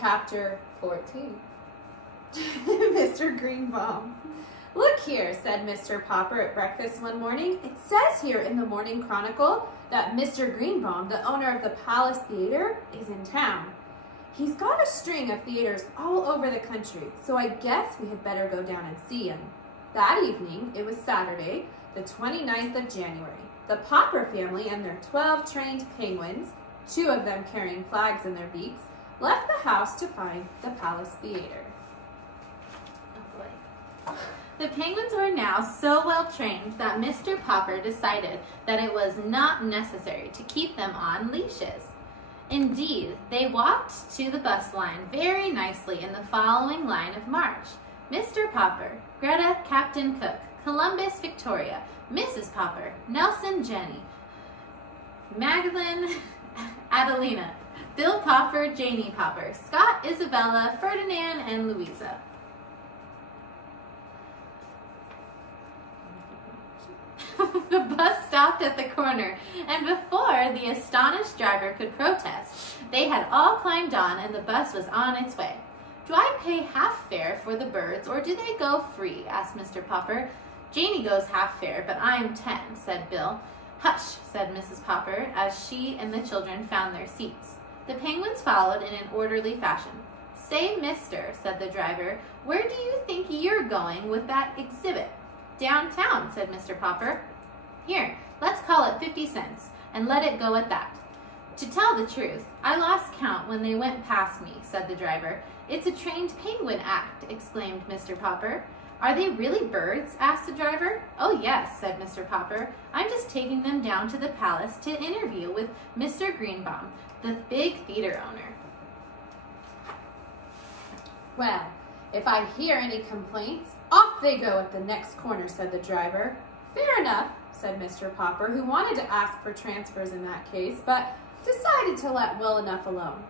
Chapter 14. Mr. Greenbaum. "Look here," said Mr. Popper at breakfast one morning. "It says here in the Morning Chronicle that Mr. Greenbaum, the owner of the Palace Theater, is in town. He's got a string of theaters all over the country, so I guess we had better go down and see him." That evening, it was Saturday, the 29th of January. The Popper family and their 12 trained penguins, 2 of them carrying flags in their beaks, left the house to find the Palace Theater. Oh boy. The penguins were now so well trained that Mr. Popper decided that it was not necessary to keep them on leashes. Indeed, they walked to the bus line very nicely in the following line of march: Mr. Popper, Greta, Captain Cook, Columbus, Victoria, Mrs. Popper, Nelson, Jenny, Magdalene, Adelina, Bill Popper, Janie Popper, Scott, Isabella, Ferdinand, and Louisa. The bus stopped at the corner, and before the astonished driver could protest, they had all climbed on and the bus was on its way. "Do I pay half fare for the birds, or do they go free?" asked Mr. Popper. "Janie goes half fare, but I'm 10, said Bill. "Hush," said Mrs. Popper, as she and the children found their seats. The penguins followed in an orderly fashion. "Say, mister," said the driver, "where do you think you're going with that exhibit?" "Downtown," said Mr. Popper. "Here, let's call it 50 cents, and let it go at that." "To tell the truth, I lost count when they went past me," said the driver. "It's a trained penguin act," exclaimed Mr. Popper. "Are they really birds?" asked the driver. "Oh, yes," said Mr. Popper. "I'm just taking them down to the palace to interview with Mr. Greenbaum, the big theater owner." "Well, if I hear any complaints, off they go at the next corner," said the driver. "Fair enough," said Mr. Popper, who wanted to ask for transfers in that case, but decided to let well enough alone.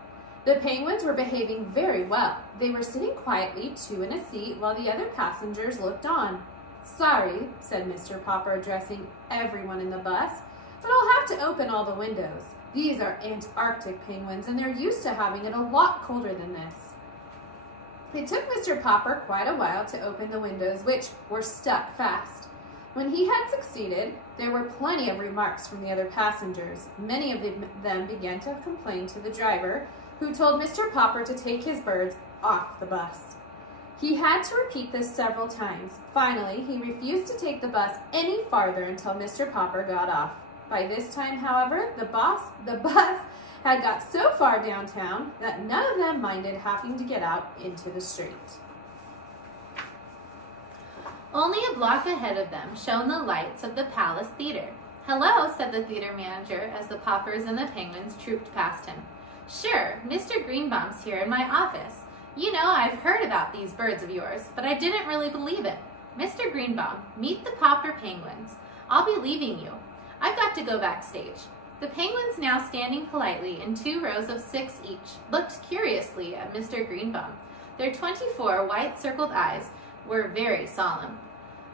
The penguins were behaving very well. They were sitting quietly, 2 in a seat, while the other passengers looked on. "Sorry," said Mr. Popper, addressing everyone in the bus, "but I'll have to open all the windows. These are Antarctic penguins, and they're used to having it a lot colder than this." It took Mr. Popper quite a while to open the windows, which were stuck fast. When he had succeeded, there were plenty of remarks from the other passengers. Many of them began to complain to the driver, who told Mr. Popper to take his birds off the bus. He had to repeat this several times. Finally, he refused to take the bus any farther until Mr. Popper got off. By this time, however, the bus had got so far downtown that none of them minded having to get out into the street. Only a block ahead of them shone the lights of the Palace Theater. "Hello," said the theater manager as the Poppers and the penguins trooped past him. "Sure, Mr. Greenbaum's here in my office. You know, I've heard about these birds of yours, but I didn't really believe it. Mr. Greenbaum, meet the Popper penguins. I'll be leaving you. I've got to go backstage." The penguins, now standing politely in 2 rows of 6 each, looked curiously at Mr. Greenbaum. Their 24 white circled eyes were very solemn.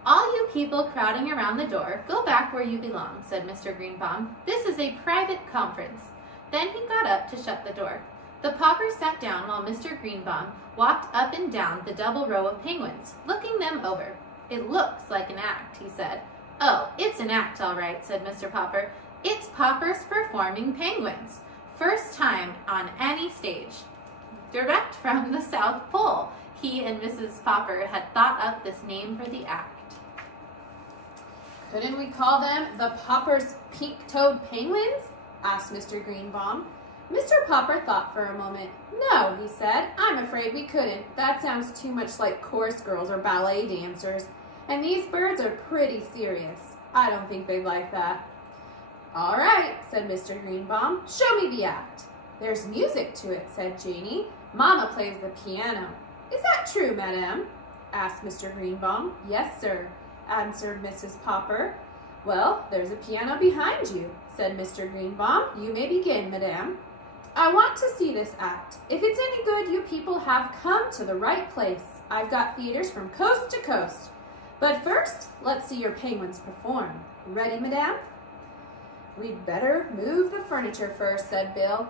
"All you people crowding around the door, go back where you belong," said Mr. Greenbaum. "This is a private conference." Then he got up to shut the door. The Poppers sat down while Mr. Greenbaum walked up and down the double row of penguins, looking them over. "It looks like an act," he said. "Oh, it's an act, all right," said Mr. Popper. "It's Poppers Performing Penguins. First time on any stage. Direct from the South Pole." He and Mrs. Popper had thought up this name for the act. "Couldn't we call them the Popper's Pink-Toed Penguins?" asked Mr. Greenbaum. Mr. Popper thought for a moment. "No," he said, "I'm afraid we couldn't. That sounds too much like chorus girls or ballet dancers. And these birds are pretty serious. I don't think they'd like that." "All right," said Mr. Greenbaum. "Show me the act." "There's music to it," said Janie. "Mama plays the piano." "Is that true, Madame?" asked Mr. Greenbaum. "Yes, sir," answered Mrs. Popper. "Well, there's a piano behind you," said Mr. Greenbaum. "You may begin, Madame." "I want to see this act. If it's any good, you people have come to the right place. I've got theaters from coast to coast. But first, let's see your penguins perform. Ready, Madame?" "We'd better move the furniture first," said Bill.